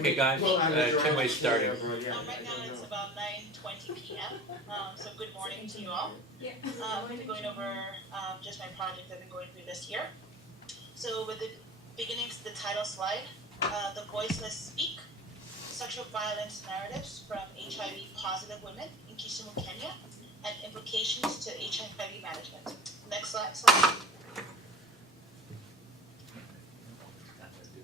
Okay, guys, Chinwe's starting. Right now it's about 9:20 p.m. So good morning to you all. I'm going to be going over just my project I've been going through this year. So with the beginning, the title slide, The Voiceless Speak, Sexual Violence Narratives from HIV Positive Women in Kisumu, Kenya, and Implications to HIV Management. Next slide.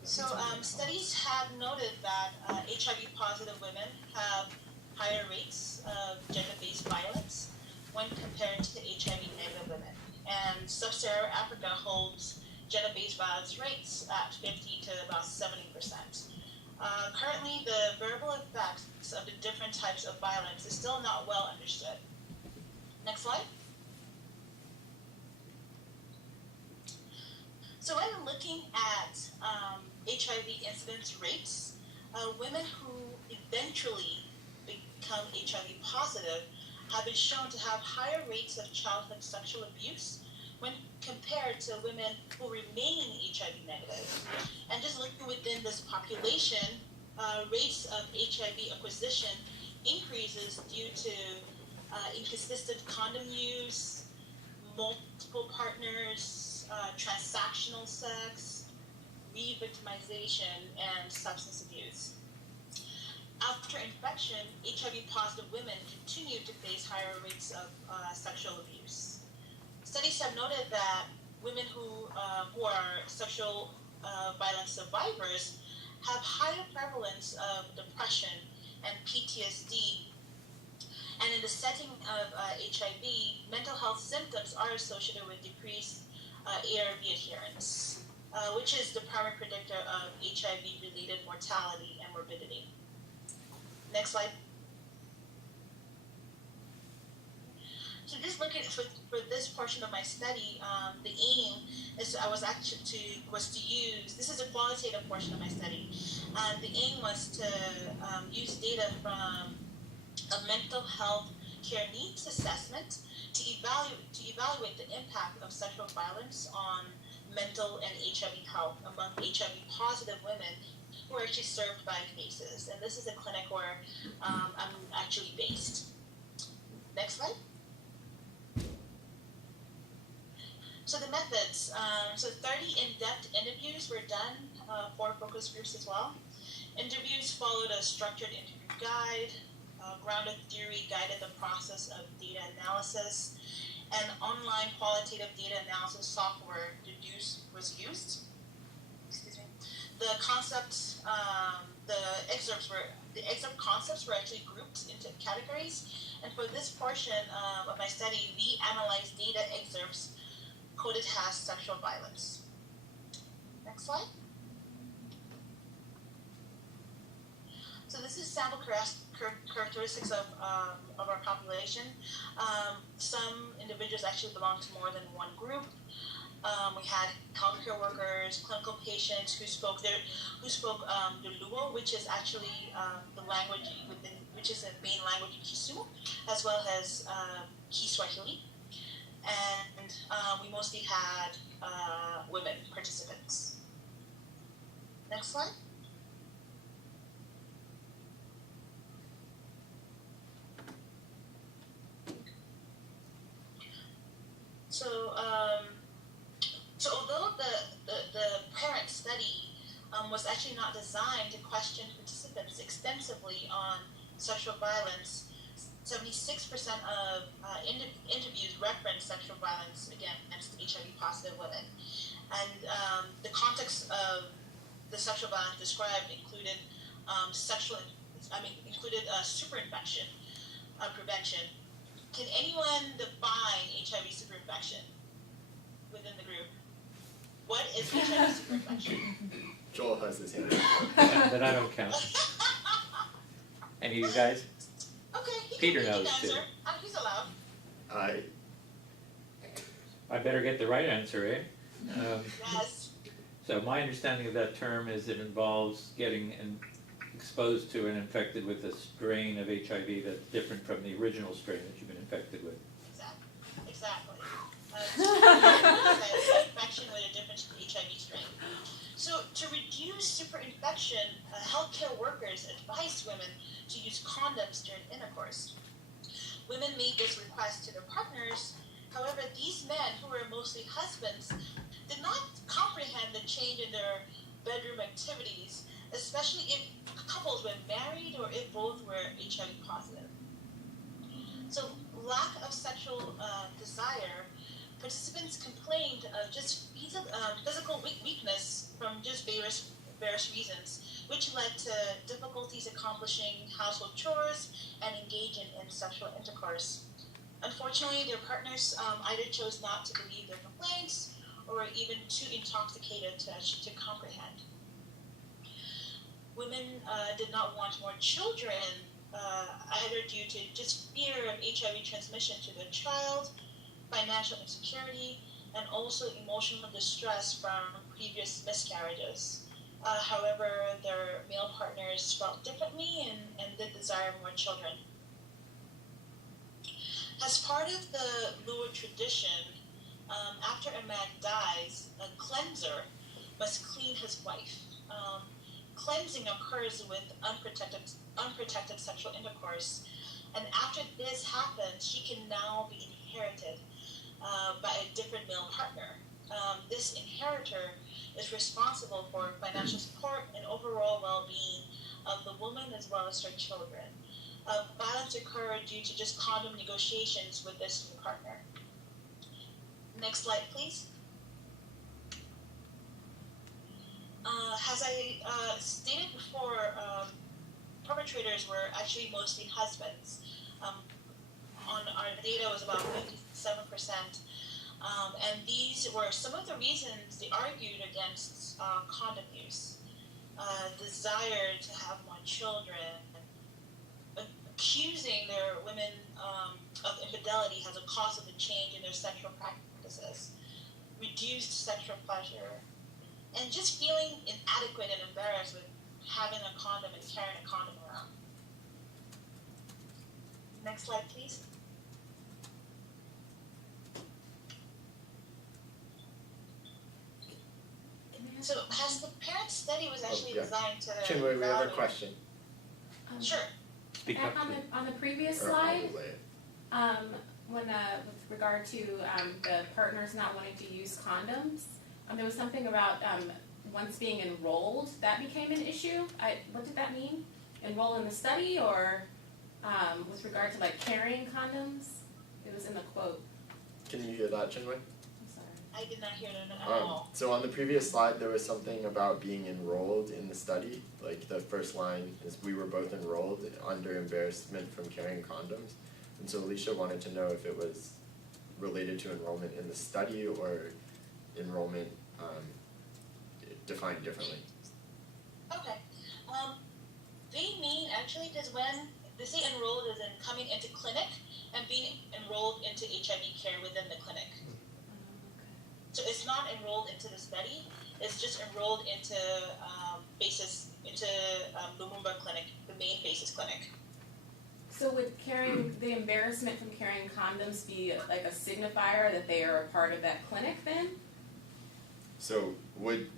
So studies have noted that HIV positive women have higher rates of gender-based violence when compared to HIV negative women. And sub-Saharan Africa holds gender-based violence rates at 50 to about 70%. Currently, the verbal effects of the different types of violence is still not well understood. Next slide. So when looking at HIV incidence rates, women who eventually become HIV positive have been shown to have higher rates of childhood sexual abuse when compared to women who remain HIV negative. And just looking within this population, rates of HIV acquisition increases due to inconsistent condom use, multiple partners, transactional sex, re-victimization, and substance abuse. After infection, HIV-positive women continue to face higher rates of sexual abuse. Studies have noted that women who are sexual violence survivors have higher prevalence of depression and PTSD. And in the setting of HIV, mental health symptoms are associated with decreased ARV adherence, which is the primary predictor of HIV-related mortality and morbidity. Next slide. So just looking for this portion of my study, the aim is was to use, this is a qualitative portion of my study. The aim was to use data from a mental health care needs assessment to evaluate the impact of sexual violence on mental and HIV health among HIV positive women who are actually served by cases. And this is a clinic where I'm actually based. Next slide. So the methods. So 30 in-depth interviews were done for focus groups as well. Interviews followed a structured interview guide. Grounded theory guided the process of data analysis, and online qualitative data analysis software was used. Excuse me. The concepts, the excerpt concepts were actually grouped into categories, and for this portion of my study, we analyzed data excerpts coded as sexual violence. Next slide. So this is sample characteristics of our population. Some individuals actually belong to more than one group. We had healthcare workers, clinical patients who spoke the Luo, which is actually the language which is the main language in Kisumu, as well as Kiswahili. And we mostly had women participants. Next slide. So although the parent study was actually not designed to question participants extensively on sexual violence, 76% of interviews referenced sexual violence against HIV-positive women, and the context of the sexual violence described included superinfection prevention. Can anyone define HIV superinfection within the group? What is HIV superinfection? Joel has his hand. Then I don't count. Any of you guys? Okay, Peter he can knows answer. too. He's allowed. I better get the right answer, eh? Yes. So my understanding of that term is it involves getting exposed to and infected with a strain of HIV that's different from the original strain that you've been infected with. Exactly. Infection with a different HIV strain. So to reduce superinfection, healthcare workers advise women to use condoms during intercourse. Women made this request to their partners. However, these men, who were mostly husbands, did not comprehend the change in their bedroom activities, especially if couples were married or if both were HIV positive. So, lack of sexual desire, participants complained of just physical weakness from just various reasons, which led to difficulties accomplishing household chores and engaging in sexual intercourse. Unfortunately, their partners either chose not to believe their complaints or were even too intoxicated to comprehend. Women did not want more children, either due to just fear of HIV transmission to their child, financial insecurity, and also emotional distress from previous miscarriages. However, their male partners felt differently and did desire more children. As part of the Luo tradition, after a man dies, a cleanser must clean his wife. Cleansing occurs with unprotected sexual intercourse, and after this happens, she can now be inherited by a different male partner. This inheritor is responsible for financial support and overall well-being of the woman as well as her children. Violence occurred due to just condom negotiations with this new partner. Next slide, please. As I stated before, perpetrators were actually mostly husbands. On our data was about 57%. And these were some of the reasons they argued against condom use. Desire to have more children, accusing their women of infidelity as a cause of the change in their sexual practices, reduced sexual pleasure, and just feeling inadequate and embarrassed with having a condom and carrying a condom around. Next slide, please. So, as the parent study was actually designed to Chinwe, we have a question. Sure. Speak up. On the previous Or slide, I'll lay it. when with regard to the partners not wanting to use condoms, there was something about once being enrolled, that became an issue. What did that mean? Enroll in the study, or with regard to like carrying condoms? It was in the quote. Can you hear that, Chinwe? I'm sorry. I did not hear it at all. So on the previous slide, there was something about being enrolled in the study. Like the first line is, we were both enrolled under embarrassment from carrying condoms. And so Alicia wanted to know if it was related to enrollment in the study or enrollment defined differently. Okay. They mean actually, because when they say enrolled is in coming into clinic and being enrolled into HIV care within the clinic. So it's not enrolled into the study, it's just enrolled into Lumumba Clinic, the main basis clinic. So would carrying the embarrassment from carrying condoms be like a signifier that they are a part of that clinic then? So would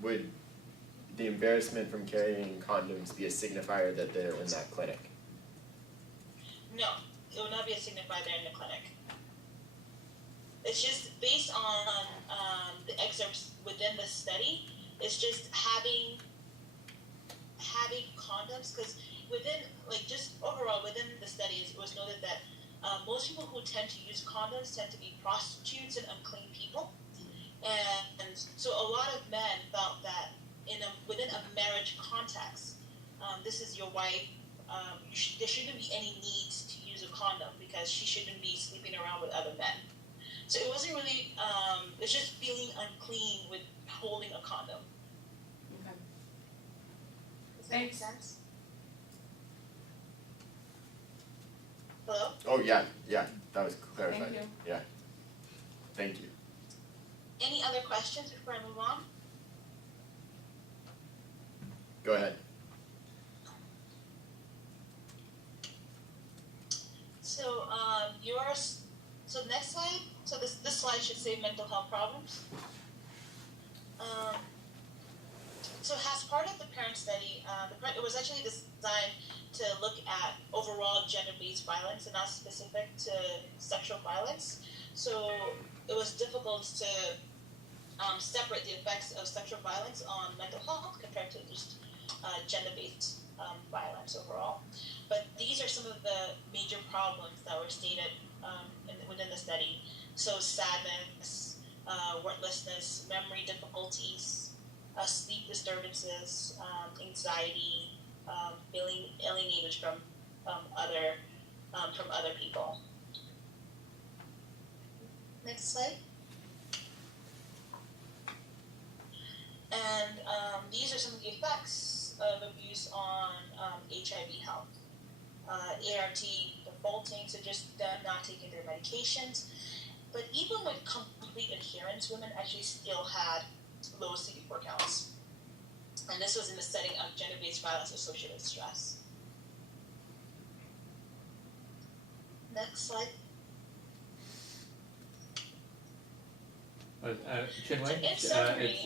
the embarrassment from carrying condoms be a signifier that they're in that clinic? No, it will not be a signifier they're in the clinic. It's just based on the excerpts within the study. It's just having condoms, because within, like, just overall within the studies, it was noted that most people who tend to use condoms tend to be prostitutes and unclean people, and so a lot of men felt that within a marriage context, this is your wife. There shouldn't be any need to use a condom because she shouldn't be sleeping around with other men. So it wasn't really, it's just feeling unclean with holding a condom. Okay. Does that make sense? Hello? Oh yeah, that was clarified. Thank you. Yeah. Thank you. Any other questions before I move on? Go ahead. So so next slide, so this slide should say mental health problems. So as part of the parent study, it was actually designed to look at overall gender-based violence and not specific to sexual violence. So it was difficult to separate the effects of sexual violence on mental health compared to just gender-based violence overall. But these are some of the major problems that were stated within the study. So sadness, worthlessness, memory difficulties, sleep disturbances, anxiety, feeling alienated from other people. Next slide. And these are some of the effects of abuse on HIV health. ART defaulting, so just not taking their medications. But even with complete adherence, women actually still had low CD4 counts. And this was in the setting of gender-based violence associated with stress. Next slide. Chinwe? In summary,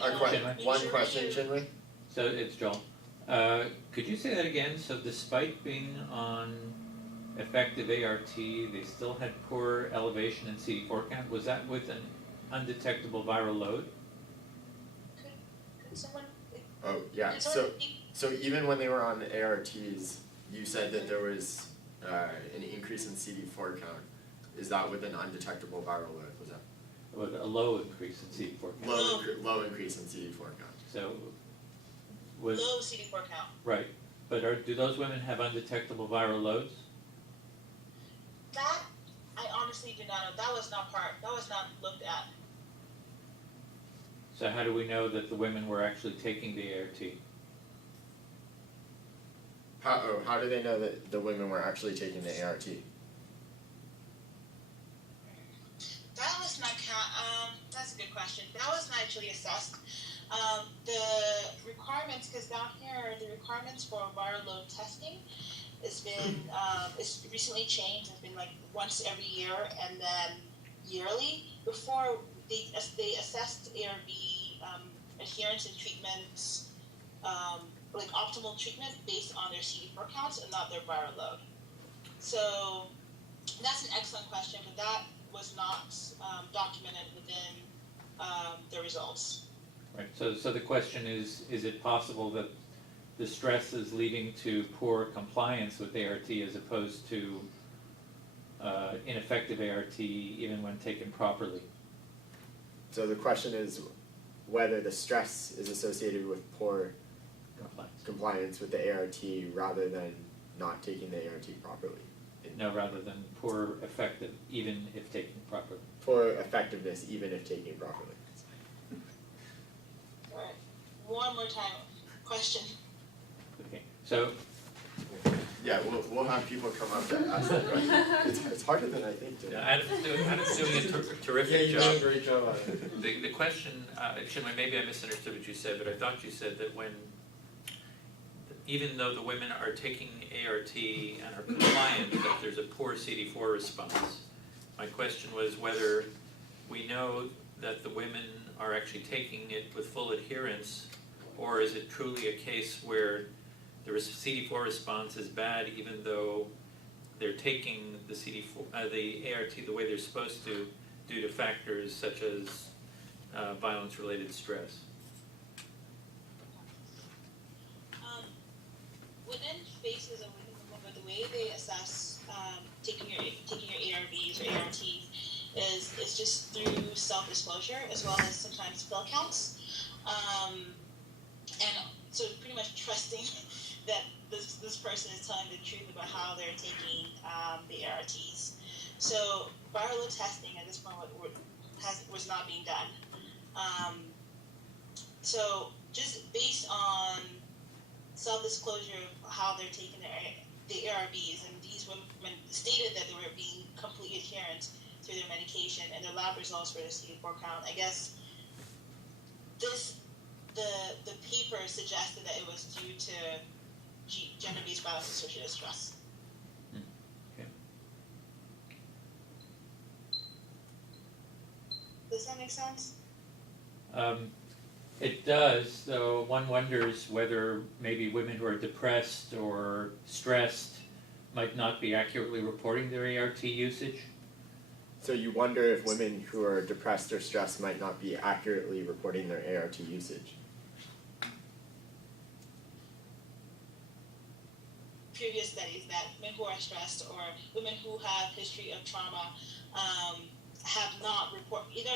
One question, Chinwe. So it's Joel. Could you say that again? So despite being on effective ART, they still had poor elevation in CD4 count? Was that with an undetectable viral load? Could someone? Oh, yeah, so even when they were on ARTs, you said that there was an increase in CD4 count. Is that with an undetectable viral load? Was that? With a low increase in CD4 count. Low increase in CD4 count. So was Low CD4 count. right, but do those women have undetectable viral loads? That I honestly do not know. That was not looked at. So how do we know that the women were actually taking the ART? How do they know that the women were actually taking the ART? That was not that's a good question. That was not actually assessed. The requirements, because down here the requirements for viral load testing has been it's recently changed. It's been like once every year and then yearly. Before they assessed ARV adherence and treatments, like optimal treatment based on their CD4 counts and not their viral load. So that's an excellent question, but that was not documented within the results. Right. So the question is it possible that the stress is leading to poor compliance with ART as opposed to ineffective ART even when taken properly? So the question is whether the stress is associated with poor compliance with the ART rather than not taking the ART properly. No, rather than poor effective, even if taken properly. Poor effectiveness, even if taken properly. All right. One more time. Question. Okay. So Yeah, we'll have people come up to ask that question. It's harder than I think. Adam's doing a terrific you job. did a great job on it. The question, Chinwe, maybe I misunderstood what you said, but I thought you said that even though the women are taking ART and are compliant, that there's a poor CD4 response. My question was whether we know that the women are actually taking it with full adherence, or is it truly a case where the CD4 response is bad even though they're taking the the ART the way they're supposed to due to factors such as violence-related stress? Within phases of the way they assess taking your ARVs or ARTs is just through self-disclosure as well as sometimes pill counts, and so pretty much trusting that this person is telling the truth about how they're taking the ARTs. So viral load testing at this point was not being done. So just based on self-disclosure of how they're taking the ARVs, and these women stated that they were being complete adherent to their medication, and their lab results for the CD4 count. I guess the paper suggested that it was due to gender-based violence associated with stress. Okay. Does that make sense? It does, though one wonders whether maybe women who are depressed or stressed might not be accurately reporting their ART usage. So you wonder if women who are depressed or stressed might not be accurately reporting their ART usage. Previous studies that women who are stressed or women who have history of trauma have not report either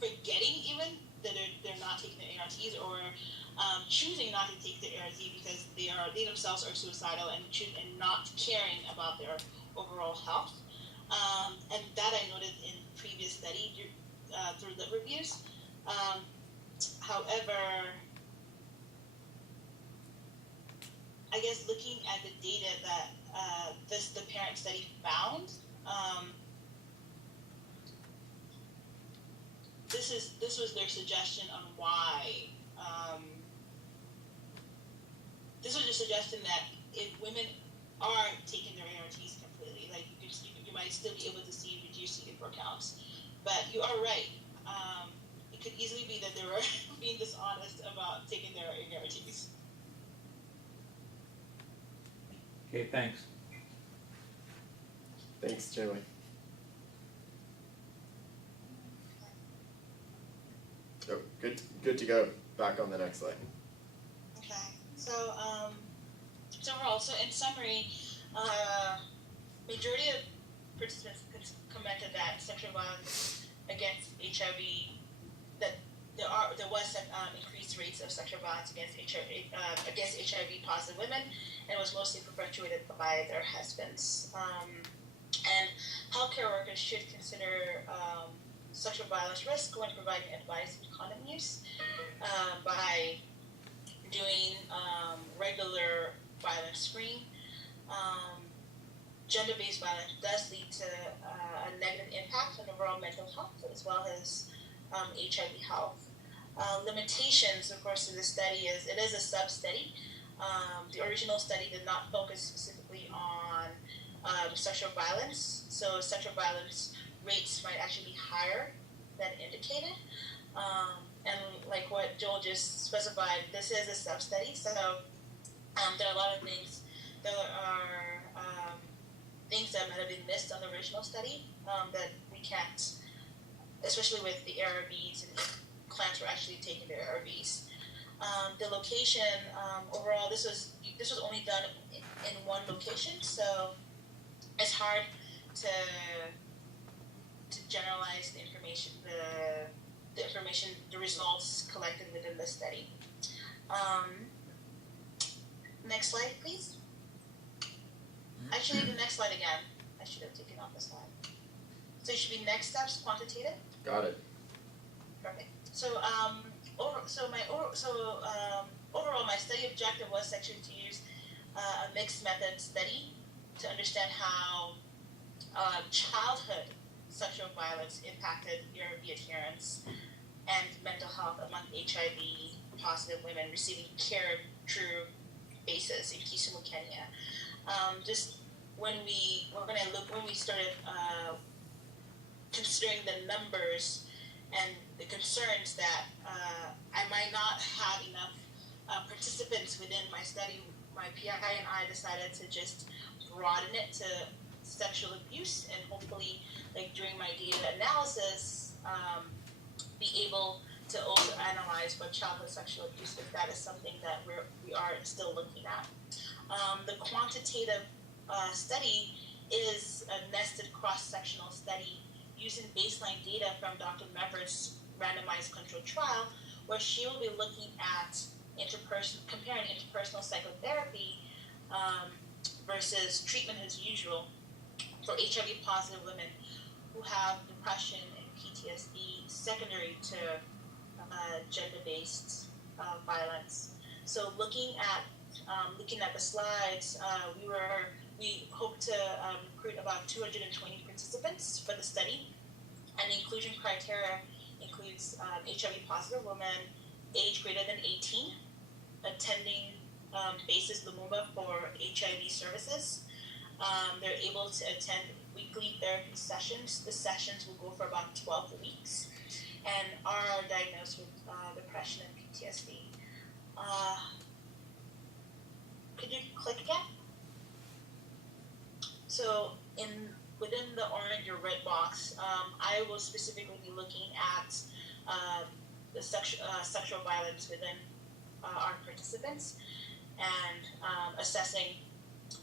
forgetting even that they're not taking their ARTs or choosing not to take the ART because they themselves are suicidal and not caring about their overall health. And that I noted in previous study through lib reviews. However, I guess looking at the data that the parent study found, this was their suggestion on why. This was their suggestion that if women are taking their ARTs completely, like you might still be able to see reduced CD4 counts. But you are right. It could easily be that they were being dishonest about taking their ARTs. Okay, thanks. Thanks, Chinwe. Oh, good to go. Back on the next slide. Okay. So overall, so in summary, majority of participants commented that sexual violence against HIV, that there was increased rates of sexual violence against HIV positive women, and was mostly perpetuated by their husbands. And healthcare workers should consider sexual violence risk when providing advice on condom use by doing regular violence screening. Gender-based violence does lead to a negative impact on overall mental health as well as HIV health. Limitations, of course, of this study is it is a sub-study. The original study did not focus specifically on sexual violence, so sexual violence rates might actually be higher than indicated. And like what Joel just specified, this is a sub-study, so there are a lot of things. There are things that might have been missed on the original study that we can't, especially with the ARVs and clients were actually taking their ARVs. The location, overall, this was only done in one location, so it's hard to generalize the information, the results collected within the study. Next slide, please. Actually, the next slide again. I should have taken off the slide. So it should be next steps, quantitative. Got it. Perfect. So, overall, my study objective was section to use a mixed method study to understand how childhood sexual violence impacted ARV adherence and mental health among HIV positive women receiving care through basis in Kisumu, Kenya. Just when we started considering the numbers and the concerns that I might not have enough participants within my study, my PI and I decided to just broaden it to sexual abuse and hopefully, like during my data analysis, be able to also analyze what childhood sexual abuse, if that is something that we are still looking at. The quantitative study is a nested cross-sectional study using baseline data from Dr. Mepper's randomized controlled trial, where she will be looking at comparing interpersonal psychotherapy versus treatment as usual for HIV positive women who have depression and PTSD secondary to gender-based violence. So looking at the slides, we hope to recruit about 220 participants for the study, and the inclusion criteria includes HIV positive women, age greater than 18, attending basis Lumumba for HIV services. They're able to attend weekly therapy sessions. The sessions will go for about 12 weeks and are diagnosed with depression and PTSD. Could you click again? So within the orange or red box, I will specifically be looking at the sexual violence within our participants and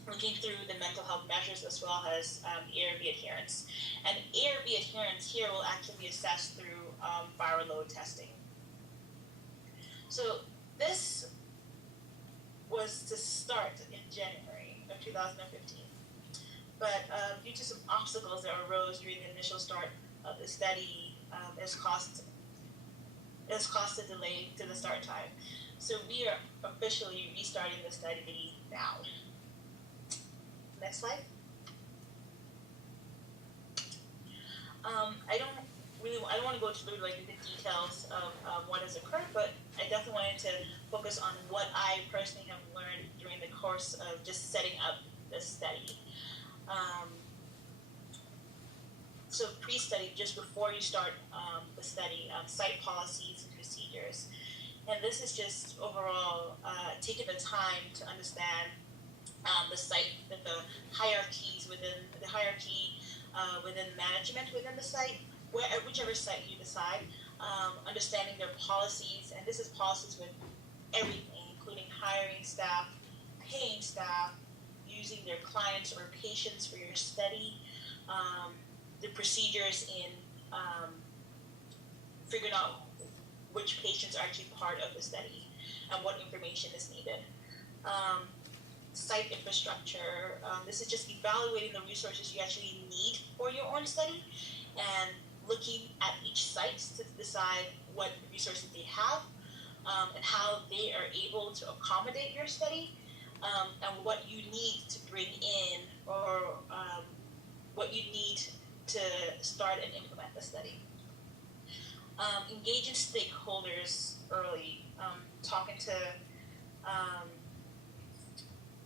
looking through the mental health measures as well as ARB adherence. And ARB adherence here will actually be assessed through viral load testing. So this was to start in January of 2015. But due to some obstacles that arose during the initial start of the study, it's caused a delay to the start time. So we are officially restarting the study now. Next slide. I don't want to go through like the details of what has occurred, but I definitely wanted to focus on what I personally have learned during the course of just setting up the study. So pre-study, just before you start the study, site policies and procedures. And this is just overall taking the time to understand the site, the hierarchies within the hierarchy within management within the site, whichever site you decide, understanding their policies, and this is policies with everything, including hiring staff, paying staff, using their clients or patients for your study, the procedures in figuring out which patients are actually part of the study and what information is needed. Site infrastructure, this is just evaluating the resources you actually need for your own study and looking at each site to decide what resources they have and how they are able to accommodate your study and what you need to bring in or what you need to start and implement the study. Engaging stakeholders early, talking to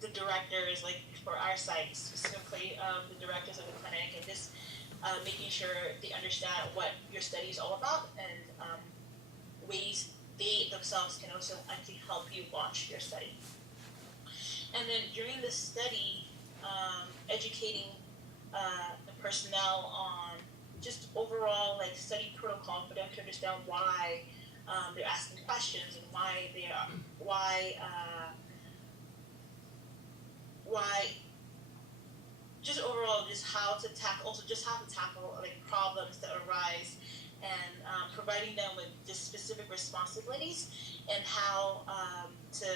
the directors, like for our site specifically, the directors of the clinic, and just making sure they understand what your study is all about and ways they themselves can also actually help you launch your study. And then during the study, educating the personnel on just overall like study protocol for them to understand why they're asking questions and why just overall just how to tackle like problems that arise and providing them with just specific responsibilities and how to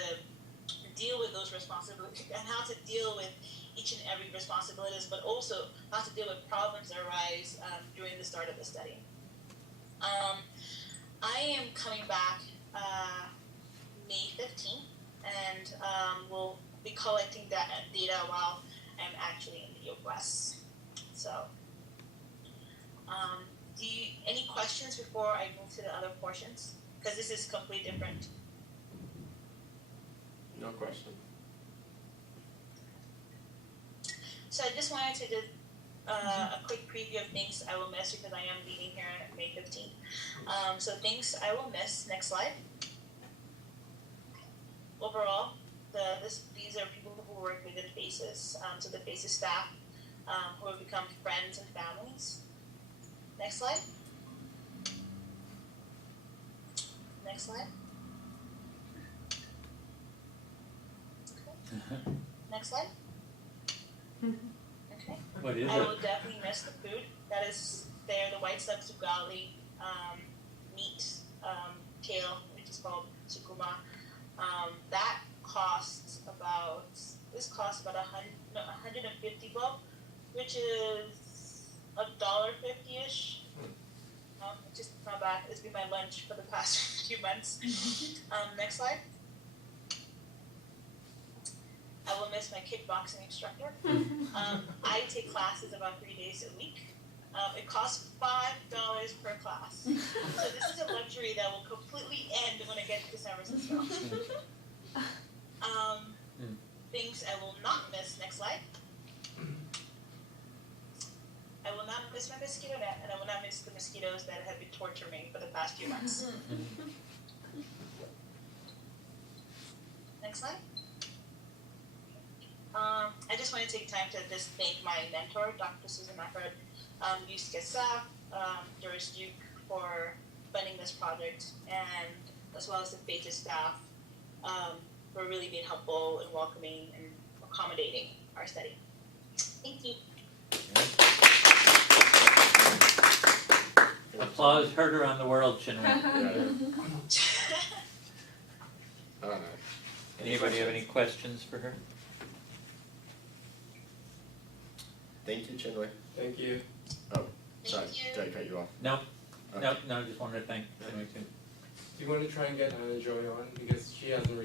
deal with those responsibilities and how to deal with each and every responsibilities, but also how to deal with problems that arise during the start of the study. I am coming back May 15th and we'll be collecting that data while I'm actually in the US. So, any questions before I move to the other portions? Because this is completely different. No question. So I just wanted to do a quick preview of things I will miss because I am leaving here on May 15th. So things I will miss. Next slide. Overall, these are people who work within FACES. So the FACES staff who have become friends and families. Next slide. Next slide. Okay. Next slide. Okay. What is I it? will definitely miss the food. That is there, the white stuff sugali, meat, kale, which is called sukuma. That costs about $150 bob, which is $1.50-ish. Just not bad. It's been my lunch for the past few months. Next slide. I will miss my kickboxing instructor. I take classes about 3 days a week. It costs $5 per class. So this is a luxury that will completely end when I get to San Francisco. Things I will not miss. Next slide. I will not miss my mosquito net, and I will not miss the mosquitoes that have been torturing me for the past few months. Next slide. I just want to take time to just thank my mentor, Dr. Susan Mackert, UCS staff, Doris Duke for funding this project, and as well as the FATES staff for really being helpful and welcoming and accommodating our study. Thank you. Applause heard around the world, Chinwe. Anybody have any questions for her? Thank you, Chinwe. Thank you. Sorry, Thank you. did I cut you off? No, Okay. no, just wanted to thank Chinwe too. Do you want to try and get Joy on because she hasn't received